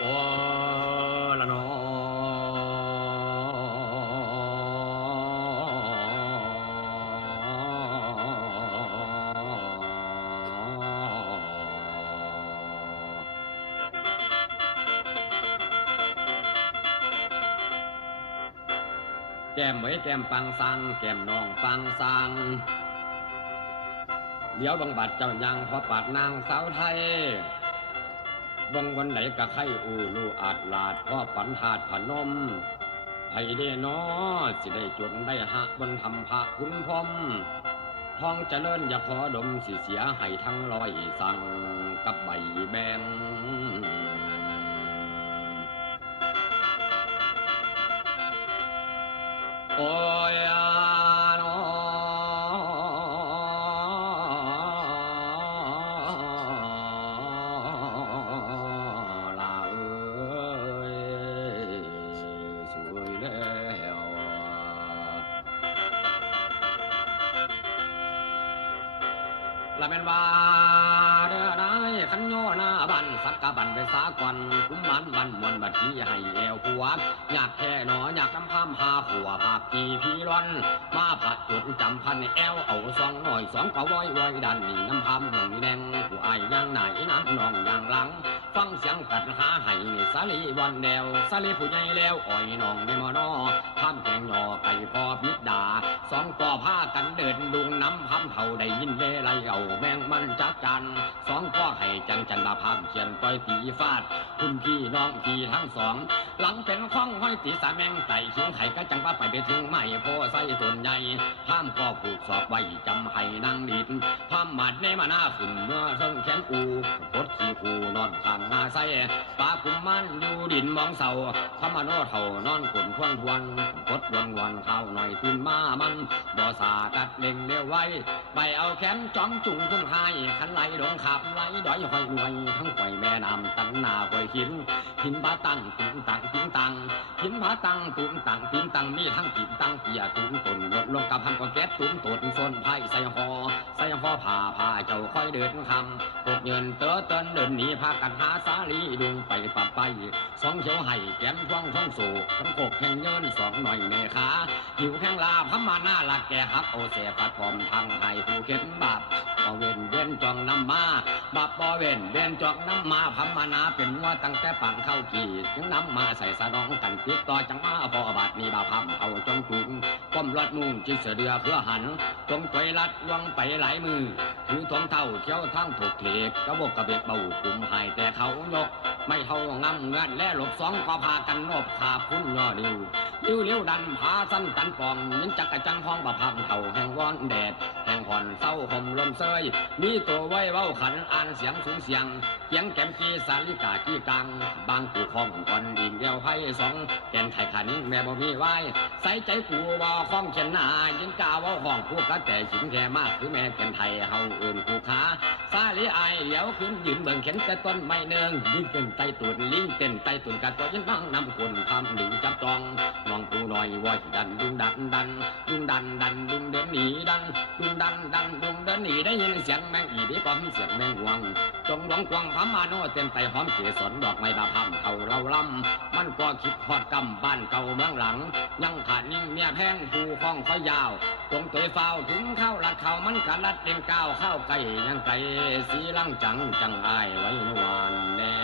โอ้ละนอแก้มไว้แก้มปังสังแก้มน้องปังสัง เดี๋ยวบังบัดเจ้ายังพอปาดนางสาวไทยบังวันไหนกะไข่อูลูอาดลาดพ่อฝันถาดผนมให้ได้นอสิได้จนได้หักบนทำพระคุณพรมทองเจริญอย่าขอดมสิเสียให้ทั้งลอยสั่งกับใบแบงโอ้ ละแม่นว่าเด้อได้ขันโยนาบันสักกะบันไปสาก่อนกุมมันบันมวนบัดทีให้แอวผัวอยากแค่หนออยากน้ำข้ามหาผัวภาพกีพีร้อน มาผัดจุดจำพันแอวเอาสองหน่อยสองก็ว้อยว้อยดันนี่น้ำพามหนึ่งแดงผู้อายย่างไหนน้ำนองย่างหลัง ฟังเสียงกัดหาให้สาลีวันแดวสาลีผู้ใหญ่แล้วอ่อยนองในมอนอข้ามแกงหยอไก่พอพิดดา สองก่อผ้ากันเดินดุงน้ำพัมเท่าได้ยินเลไลเอาแมงมันจักจันสองก่อให้จังจันบาพามเขียนต่อยตีฟาดคุณพี่น้องพี่ทั้งสอง หลังเป็นข้องห้อยตีสาแมงไต่เขียงไข่ก็จังป้าไปไปถึงไม่โพไส้ต้นใหญ่พามก็ผูกศอกไว้จำให้นางดินพามหมัดในมาหน้าขึ้นเมื่อเริ่งแขนอูกดขี้คูนอนข้างหน้าไส้ปลากุมมันอยู่ดินมองเสาพมาโนเท่านอนขุนทวนทวนกดวันวันข้าวหน่อยตื่นมามันบ่สากัดเล็งเลี้ยวไว้ไปเอาแขนจ้องจุงทุ่งไห้ขันไหลดงขับไหลดอยหอยรวยทั้งหอยแม่น้ำตั้งหน้าหอยหินหินผาตั้งตุ้งตังติ้งตังหินผาตั้งตุ้งตังติ้งตังมีทั้งติ้งตังเปียตุ้งตนลดลงกับพันก็แก๊สตุ้งตนส่วนไผ่ใส่หอใส่หอผ่าผ่าเจ้าค่อยเดินคำพวกเงินเต๋อเตินเดินหนีพากันหาสาลีดุงไปปับไปสองเขียวไห้แก้มท่องท่องสูทั้งโกกแห่งเงินสองหน่อยในขาหิวแข้งลาพมาน้าลักแกฮักโอเสฟัดพร้อมทางให้ผู้เข็บบาป บ่เว้นเว้นจองน้ำมาบาปบ่เว้นเว้นจองน้ำมาพัมานาเป็นว่าตั้งแต่ปังเข้ากี่จึงน้ำมาใส่สะดองกันติดต่อจังมาพอบาดนี้บาพัมเอาจงจุงก้มรถมุ่งจิตเสือเดือเพื่อหันจงจอยลัดวงไปหลายมือถือทองเท่าเที่ยวทั้งถูกเทกกระบอกกระเบ็ดเบาคุมหายแต่เขายกไม่เท่างำเงินและหลบสองก็พากันนบขาพุ่นย่อดิวดิ้วเลี้ยวดันพาสั้นตันปองยินจักกะจังห้องบะพังเท่าแห่งวอนแดดห่งห่อนเศร้าห่มลมเซยมีตัวไว้เว้าขันอ่านเสียงสูงเสียงเสียงแก้มกีสาลิกากี้กัง บางกูคองก่อนดินเดียวไพ่สองแก่นไข่ขานิ่งแม่บ่มีไว้ใส่ใจกูว่าข้องเขียนหน้ายิงกาว่าห้องพูดกระแต่สิงแค่มากคือแม่แก่นไทยเฮาเอื่นกูขาซา ลีอายเหลียวขึ้นยืนเบิ่งเข็นแต่ต้นไม้เนืองลิงเต้นไตตุนลิงเต้นไตตุนกัดตัวยันบังนำคนพามหนึ่งจับจองน้องกูหน้อยวอยดันดุงดันดันดุงดันดันดุงเดินหนีดันดุงดันดันดุงเดินหนีได้ยินเสียงแมงอีดีปอมเสียงแมงหวงจงหลงกวางพมาโนเต็มไปหอมเกสรดอกไม้บาพามเขาเราลำมันก็คิดฮอดกำบ้านเก่าเมืองหลัง ยังขาดนิ่งเมียแพงผูฟ้องคอยาวตรงตัวเฝ้าถึงเข้าลัดเขามันขาลัดเด้งก้าวเข้าไก่ยังไก่สีลังจังจังอายไว้เมื่อวานแน่